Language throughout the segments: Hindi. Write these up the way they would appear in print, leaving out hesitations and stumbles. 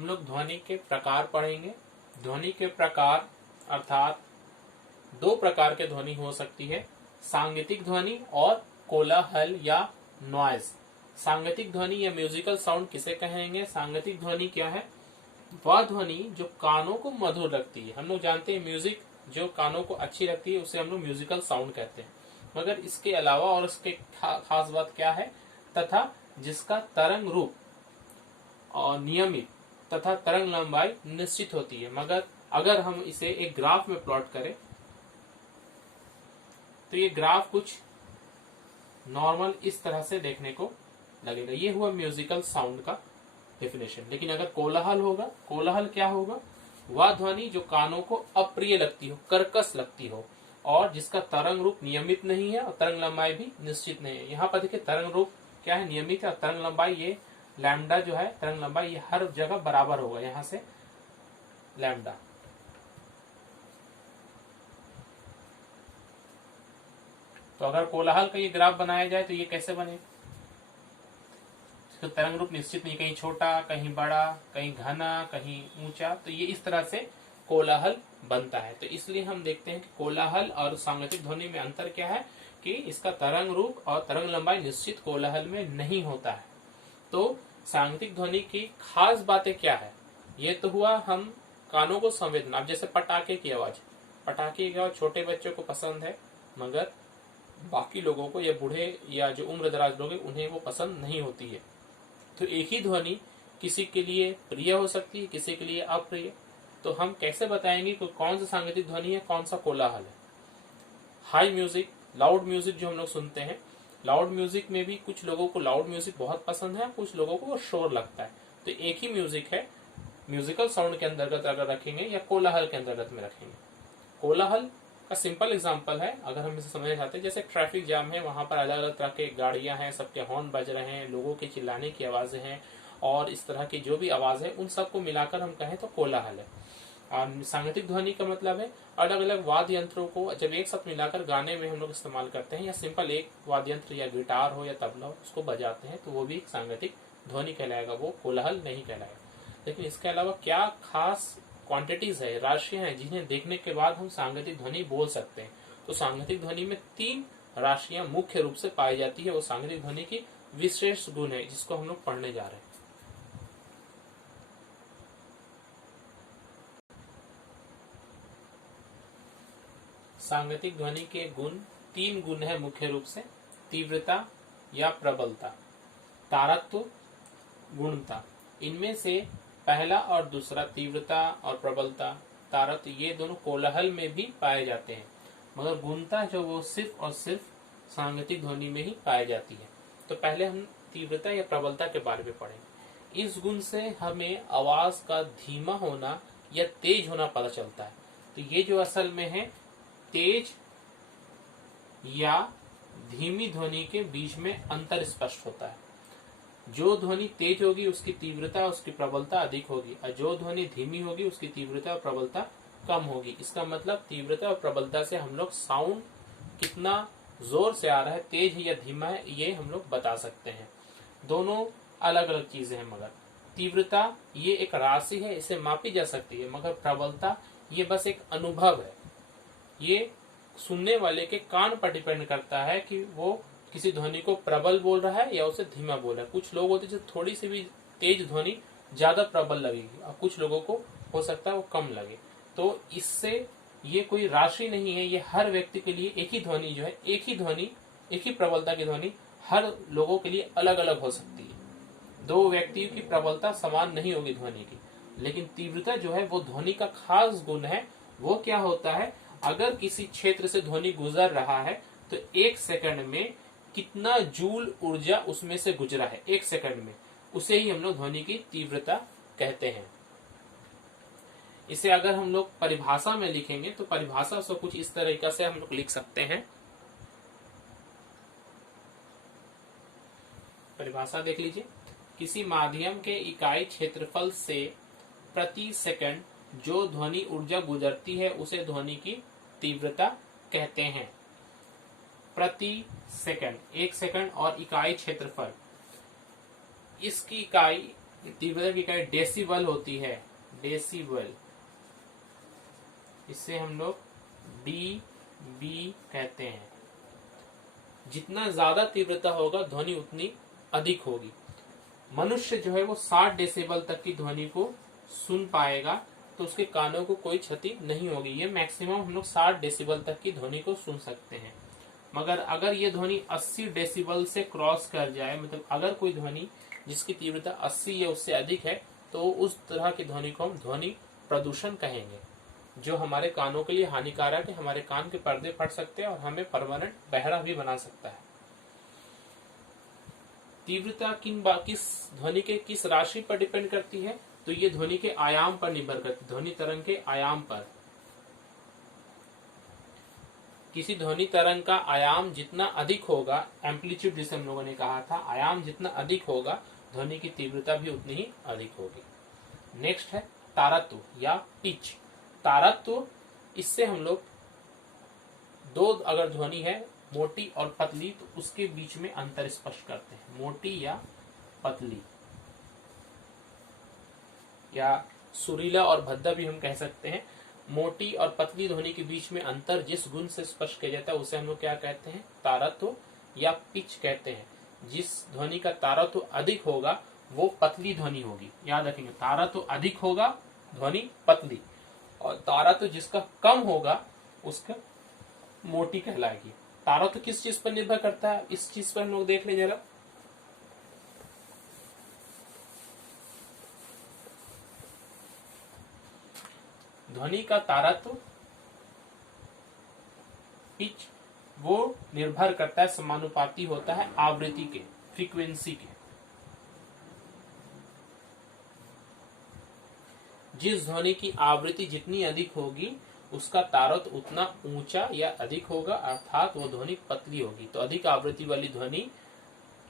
हम लोग ध्वनि के प्रकार पढ़ेंगे। ध्वनि के प्रकार अर्थात दो प्रकार के ध्वनि हो सकती है, सांगीतिक ध्वनि और कोलाहल या नॉइज। सांगीतिक ध्वनि या म्यूजिकल साउंड किसे कहेंगे? सांगीतिक ध्वनि क्या है? वह ध्वनि जो कानों को मधुर लगती है। हम लोग जानते हैं म्यूजिक जो कानों को अच्छी लगती है उसे हम लोग म्यूजिकल साउंड कहते हैं। मगर इसके अलावा और इसके खास बात क्या है? तथा जिसका तरंग रूप और नियमित तथा तरंग लंबाई निश्चित होती है। मगर अगर हम इसे एक ग्राफ में प्लॉट करें तो ये ग्राफ कुछ नॉर्मल इस तरह से देखने को लगेगा। ये हुआ म्यूजिकल साउंड का डेफिनेशन। लेकिन अगर कोलाहल होगा, कोलाहल क्या होगा? वह ध्वनि जो कानों को अप्रिय लगती हो, कर्कश लगती हो और जिसका तरंग रूप नियमित नहीं है और तरंग लंबाई भी निश्चित नहीं है। यहाँ पर देखिए तरंग रूप क्या है? नियमित है। तरंग लंबाई ये लैम्डा जो है, तरंग लंबाई ये हर जगह बराबर होगा, यहाँ से लैम्डा। तो अगर कोलाहल का ये ग्राफ बनाया जाए तो ये कैसे बने? तो तरंग रूप निश्चित नहीं, कहीं छोटा, कहीं बड़ा, कहीं घना, कहीं ऊंचा, तो ये इस तरह से कोलाहल बनता है। तो इसलिए हम देखते हैं कि कोलाहल और सांगीतिक ध्वनि में अंतर क्या है कि इसका तरंग रूप और तरंग लंबाई निश्चित कोलाहल में नहीं होता है। तो सांगीतिक ध्वनि की खास बातें क्या है? ये तो हुआ हम कानों को संवेदना। अब जैसे पटाखे की आवाज, पटाखे की आवाज छोटे बच्चों को पसंद है, मगर बाकी लोगों को या बूढ़े या जो उम्र दराज लोग हैं उन्हें वो पसंद नहीं होती है। तो एक ही ध्वनि किसी के लिए प्रिय हो सकती है, किसी के लिए अप्रिय। तो हम कैसे बताएंगे कि कौन सा सांगीतिक ध्वनि है, कौन सा कोलाहल है? हाई म्यूजिक, लाउड म्यूजिक जो हम लोग सुनते हैं, लाउड म्यूजिक में भी कुछ लोगों को लाउड म्यूजिक बहुत पसंद है, कुछ लोगों को शोर लगता है। तो एक ही म्यूजिक है, म्यूजिकल साउंड के अंतर्गत अगर रखेंगे या कोलाहल के अंतर्गत में रखेंगे। कोलाहल का सिंपल एग्जांपल है, अगर हम इसे समझना चाहते हैं, जैसे ट्रैफिक जाम है, वहां पर अलग अलग तरह के गाड़ियां हैं, सबके हॉर्न बज रहे हैं, लोगों के चिल्लाने की आवाजें हैं और इस तरह की जो भी आवाज है उन सबको मिलाकर हम कहें तो कोलाहल है। और सांगीतिक ध्वनि का मतलब है अलग अलग वाद्य यंत्रों को जब एक साथ मिलाकर गाने में हम लोग इस्तेमाल करते हैं, या सिंपल एक वाद्य यंत्र या गिटार हो या तबला हो उसको बजाते हैं, तो वो भी सांगीतिक ध्वनि कहलाएगा, वो कोलाहल नहीं कहलाएगा। लेकिन इसके अलावा क्या खास क्वांटिटीज है, राशियां हैं जिन्हें देखने के बाद हम सांगीतिक ध्वनि बोल सकते हैं? तो सांगीतिक ध्वनि में 3 राशियां मुख्य रूप से पाई जाती है। वो सांगीतिक ध्वनि की विशेष गुण है जिसको हम लोग पढ़ने जा रहे हैं। सांगीतिक ध्वनि के गुण 3 गुण है मुख्य रूप से, तीव्रता या प्रबलता, तारत्व, गुणता। इनमें से पहला और दूसरा, तीव्रता और प्रबलता, तारत्व, ये दोनों कोलाहल में भी पाए जाते हैं, मगर गुणता जो वो सिर्फ और सिर्फ सांगीतिक ध्वनि में ही पाई जाती है। तो पहले हम तीव्रता या प्रबलता के बारे में पढ़ेंगे। इस गुण से हमें आवाज का धीमा होना या तेज होना पता चलता है। तो ये जो असल में है तेज या धीमी ध्वनि के बीच में अंतर स्पष्ट होता है। जो ध्वनि तेज होगी उसकी तीव्रता उसकी प्रबलता अधिक होगी, और जो ध्वनि धीमी होगी उसकी तीव्रता और प्रबलता कम होगी। इसका मतलब तीव्रता और प्रबलता से हम लोग साउंड कितना जोर से आ रहा है, तेज है या धीमा है, ये हम लोग बता सकते हैं। दोनों अलग अलग चीजें हैं, मगर तीव्रता ये एक राशि है, इसे मापी जा सकती है, मगर प्रबलता ये बस एक अनुभव है। ये सुनने वाले के कान पर डिपेंड करता है कि वो किसी ध्वनि को प्रबल बोल रहा है या उसे धीमा बोल रहा है। कुछ लोग होते हैं जो थोड़ी सी भी तेज ध्वनि ज्यादा प्रबल लगेगी और कुछ लोगों को हो सकता है वो कम लगे। तो इससे ये कोई राशि नहीं है, ये हर व्यक्ति के लिए एक ही ध्वनि जो है, एक ही ध्वनि, एक ही प्रबलता की ध्वनि हर लोगों के लिए अलग अलग हो सकती है। दो व्यक्तियों की प्रबलता समान नहीं होगी ध्वनि की, लेकिन तीव्रता जो है वो ध्वनि का खास गुण है। वो क्या होता है, अगर किसी क्षेत्र से ध्वनि गुजर रहा है तो 1 सेकंड में कितना जूल ऊर्जा उसमें से गुजरा है, 1 सेकंड में, उसे ही हम लोग ध्वनि की तीव्रता कहते हैं। इसे अगर हम लोग परिभाषा में लिखेंगे तो परिभाषा से कुछ इस तरीके से हम लोग लिख सकते हैं। परिभाषा देख लीजिए, किसी माध्यम के इकाई क्षेत्रफल से प्रति सेकंड जो ध्वनि ऊर्जा गुजरती है उसे ध्वनि की तीव्रता कहते हैं। प्रति सेकंड, 1 सेकंड और इकाई क्षेत्रफल, इसकी इकाई तीव्रता की इकाई डेसिबल होती है, डेसिबल। इससे हम लोग डीबी कहते हैं। जितना ज्यादा तीव्रता होगा ध्वनि उतनी अधिक होगी। मनुष्य जो है वो 60 डेसिबल तक की ध्वनि को सुन पाएगा, तो उसके कानों को कोई क्षति नहीं होगी। ये मैक्सिमम हम लोग 60 डेसिबल तक की ध्वनि को सुन सकते हैं। मगर अगर ये ध्वनि 80 डेसिबल से क्रॉस कर जाए, मतलब अगर कोई ध्वनि जिसकी तीव्रता 80 या उससे अधिक है, तो उस तरह की ध्वनि को हम ध्वनि प्रदूषण कहेंगे, जो हमारे कानों के लिए हानिकारक है। हमारे कान के पर्दे फट सकते हैं और हमें परमानेंट बहरा भी बना सकता है। तीव्रता किस ध्वनि के किस राशि पर डिपेंड करती है? तो ये ध्वनि के आयाम पर निर्भर करती है, ध्वनि तरंग के आयाम पर। किसी ध्वनि तरंग का आयाम जितना अधिक होगा, एम्पलीट्यूड जिसे हम लोगों ने कहा था, आयाम जितना अधिक होगा ध्वनि की तीव्रता भी उतनी ही अधिक होगी। नेक्स्ट है तारत्व या पिच। तारत्व, इससे हम लोग दो अगर ध्वनि है मोटी और पतली, तो उसके बीच में अंतर स्पष्ट करते हैं। मोटी या पतली, या सुरीला और भद्दा भी हम कह सकते हैं। मोटी और पतली ध्वनि के बीच में अंतर जिस गुण से स्पष्ट किया जाता है उसे हम लोग क्या कहते हैं? तारत्व या पिच कहते हैं। जिस ध्वनि का तारत्व अधिक होगा वो पतली ध्वनि होगी। याद रखेंगे, तारत्व अधिक होगा ध्वनि पतली, और तारत्व जिसका कम होगा उसका मोटी कहलाएगी। तारत्व किस चीज पर निर्भर करता है, इस चीज पर हम लोग देख लें जरा। ध्वनि का तारत्व, पिच, वो निर्भर करता है, समानुपाती होता है आवृत्ति के, फ्रीक्वेंसी के। जिस ध्वनि की आवृत्ति जितनी अधिक होगी उसका तारत्व उतना ऊंचा या अधिक होगा, अर्थात वो ध्वनि पतली होगी। तो अधिक आवृत्ति वाली ध्वनि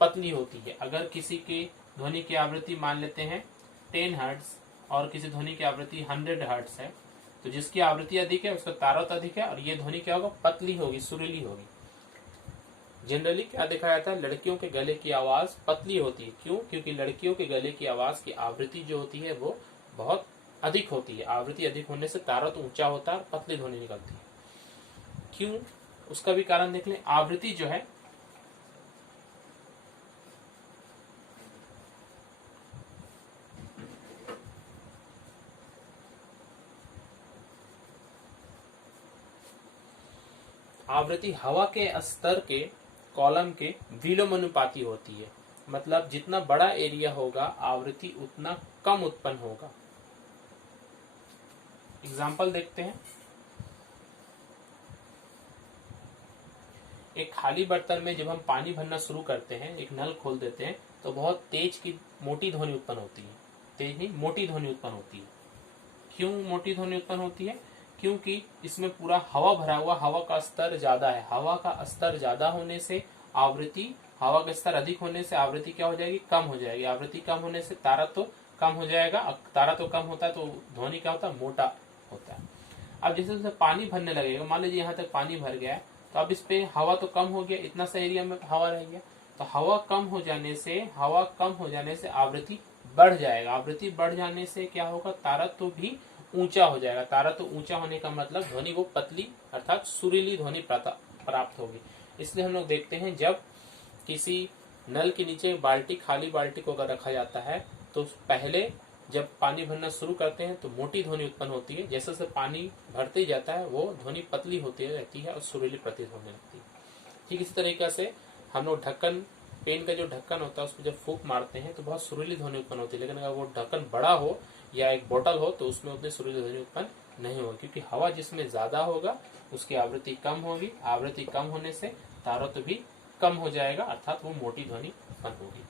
पतली होती है। अगर किसी की ध्वनि की आवृत्ति मान लेते हैं 10 हर्ट्ज और किसी ध्वनि की आवृत्ति 100 हर्ट्ज है, तो जिसकी आवृत्ति अधिक है उसका तारत्व अधिक है, और ये ध्वनि क्या होगा? पतली होगी, सुरीली होगी। जनरली क्या देखा जाता है, लड़कियों के गले की आवाज पतली होती है। क्यों? क्योंकि लड़कियों के गले की आवाज की आवृत्ति जो होती है वो बहुत अधिक होती है। आवृत्ति अधिक होने से तारत्व ऊंचा होता है और पतली ध्वनि निकलती है। क्यों? उसका भी कारण देख लें। आवृत्ति जो है आवृत्ति हवा के स्तर के कॉलम के विलोमानुपाती होती है। मतलब जितना बड़ा एरिया होगा आवृत्ति उतना कम उत्पन्न होगा। एग्जाम्पल देखते हैं। एक खाली बर्तन में जब हम पानी भरना शुरू करते हैं, एक नल खोल देते हैं, तो बहुत तेज की मोटी ध्वनि उत्पन्न होती है। तेज नहीं, मोटी ध्वनि उत्पन्न होती है। क्यों मोटी ध्वनि उत्पन्न होती है? क्योंकि इसमें पूरा हवा भरा हुआ, हवा का स्तर ज्यादा है। हवा का स्तर ज्यादा होने से आवृत्ति, हवा का स्तर अधिक होने से आवृत्ति क्या हो जाएगी? कम हो जाएगी। आवृत्ति कम होने से तारत्व कम हो जाएगा। तारत्व कम होता है तो ध्वनि क्या होता है? मोटा होता है। अब जैसे जैसे पानी भरने लगेगा, मान लीजिए यहाँ तक पानी भर गया है, तो अब इस पे हवा तो कम हो गया, इतना सा एरिया में हवा रह गया, तो हवा कम हो जाने से आवृत्ति बढ़ जाएगा। आवृत्ति बढ़ जाने से क्या होगा? तारत्व भी ऊंचा हो जाएगा। तारत्व ऊंचा होने का मतलब ध्वनि वो पतली अर्थात सुरीली ध्वनि प्राप्त होगी। इसलिए हम लोग देखते हैं जब किसी नल के नीचे बाल्टी, खाली बाल्टी को अगर रखा जाता है, तो पहले जब पानी भरना शुरू करते हैं तो मोटी ध्वनि उत्पन्न होती है। जैसे जैसे पानी भरते जाता है वो ध्वनि पतली होती रहती है और सुरीली प्रतीत होने लगती है। ठीक इसी तरीके से हम लोग ढक्कन, पेन का जो ढक्कन होता है उसमें जब फूंक मारते हैं तो बहुत सुरीली ध्वनि उत्पन्न होती है। लेकिन अगर वो ढक्कन बड़ा हो या एक बोतल हो तो उसमें उतनी सुरीली ध्वनि उत्पन्न नहीं होगी, क्योंकि हवा जिसमें ज्यादा होगा उसकी आवृत्ति कम होगी। आवृत्ति कम होने से तारत्व भी कम हो जाएगा, अर्थात वो मोटी ध्वनि उत्पन्न होगी।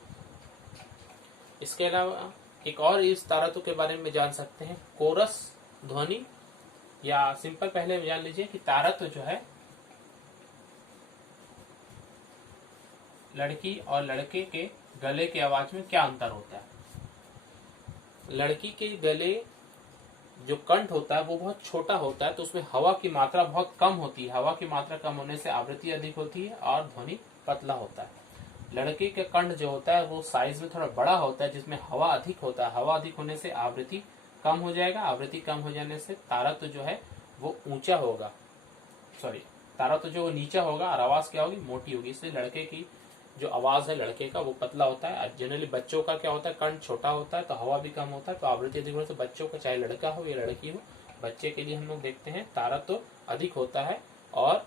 इसके अलावा एक और इस तारत्व के बारे में जान सकते हैं, कोरस ध्वनि, या सिंपल पहले जान लीजिए कि तारत्व जो है लड़की और लड़के के गले की आवाज में क्या अंतर होता है। लड़की के गले जो कंठ होता है वो बहुत छोटा होता है, तो उसमें हवा की मात्रा बहुत कम होती है। हवा की मात्रा कम होने से आवृत्ति अधिक होती है और ध्वनि पतला होता है। लड़के का कंठ जो होता है वो साइज में थोड़ा बड़ा होता है, जिसमें हवा अधिक होता है। हवा अधिक होने से आवृत्ति कम हो जाएगा, आवृत्ति कम हो जाने से तारत्व जो है वो ऊंचा होगा, सॉरी तारत्व जो वो नीचा होगा और आवाज क्या होगी, मोटी होगी। इसलिए लड़के की जो आवाज है लड़के का वो पतला होता है। जनरली बच्चों का क्या होता है, कंठ छोटा होता है तो हवा भी कम होता है, तो आवृत्ति अधिक होने से बच्चों का, चाहे लड़का हो या लड़की हो, बच्चे के लिए हम लोग देखते हैं तारत्व अधिक होता है और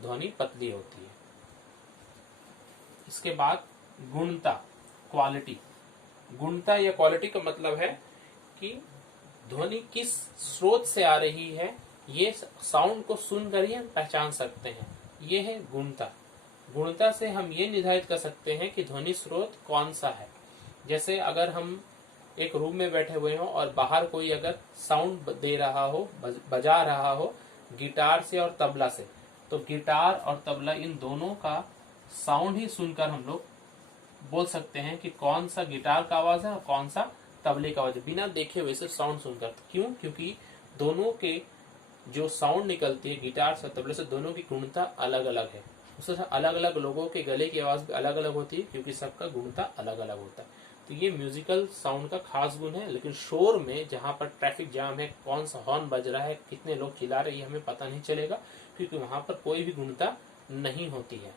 ध्वनि पतली होती है। इसके बाद गुणता, क्वालिटी। गुणता या क्वालिटी का मतलब है कि ध्वनि किस स्रोत से आ रही है, ये साउंड को सुनकर ही हम पहचान सकते हैं, ये है गुणता। गुणता से हम ये निर्धारित कर सकते हैं कि ध्वनि स्रोत कौन सा है। जैसे अगर हम एक रूम में बैठे हुए हो और बाहर कोई अगर साउंड दे रहा हो, बजा रहा हो गिटार से और तबला से, तो गिटार और तबला इन दोनों का साउंड ही सुनकर हम लोग बोल सकते हैं कि कौन सा गिटार का आवाज है और कौन सा तबले का आवाज है, बिना देखे हुए सिर्फ साउंड सुनकर। क्यों? क्योंकि दोनों के जो साउंड निकलती है गिटार से तबले से, दोनों की गुणता अलग अलग है। उससे अलग अलग लोगों के गले की आवाज भी अलग अलग होती है, क्योंकि सबका गुणता अलग अलग होता है। तो ये म्यूजिकल साउंड का खास गुण है। लेकिन शोर में, जहाँ पर ट्रैफिक जाम है, कौन सा हॉर्न बज रहा है, कितने लोग चिल्ला रहे हैं, ये हमें पता नहीं चलेगा, क्योंकि वहां पर कोई भी गुणता नहीं होती है।